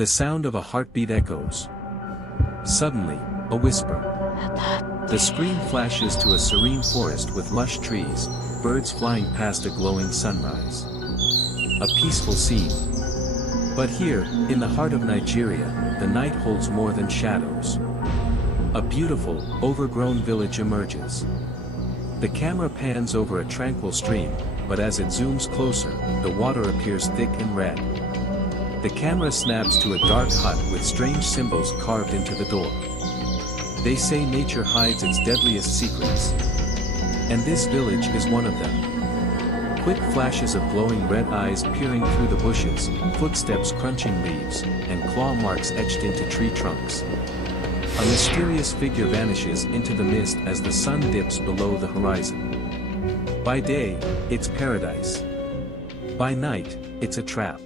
The sound of a heartbeat echoes. Suddenly, a whisper. The screen flashes to a serene forest with lush trees, birds flying past a glowing sunrise. A peaceful scene. But here, in the heart of Nigeria, the night holds more than shadows. A beautiful, overgrown village emerges. The camera pans over a tranquil stream, but as it zooms closer, the water appears thick and red. The camera snaps to a dark hut with strange symbols carved into the door. They say nature hides its deadliest secrets. And this village is one of them. Quick flashes of glowing red eyes peering through the bushes, footsteps crunching leaves, and claw marks etched into tree trunks. A mysterious figure vanishes into the mist as the sun dips below the horizon. By day, it's paradise. By night, it's a trap.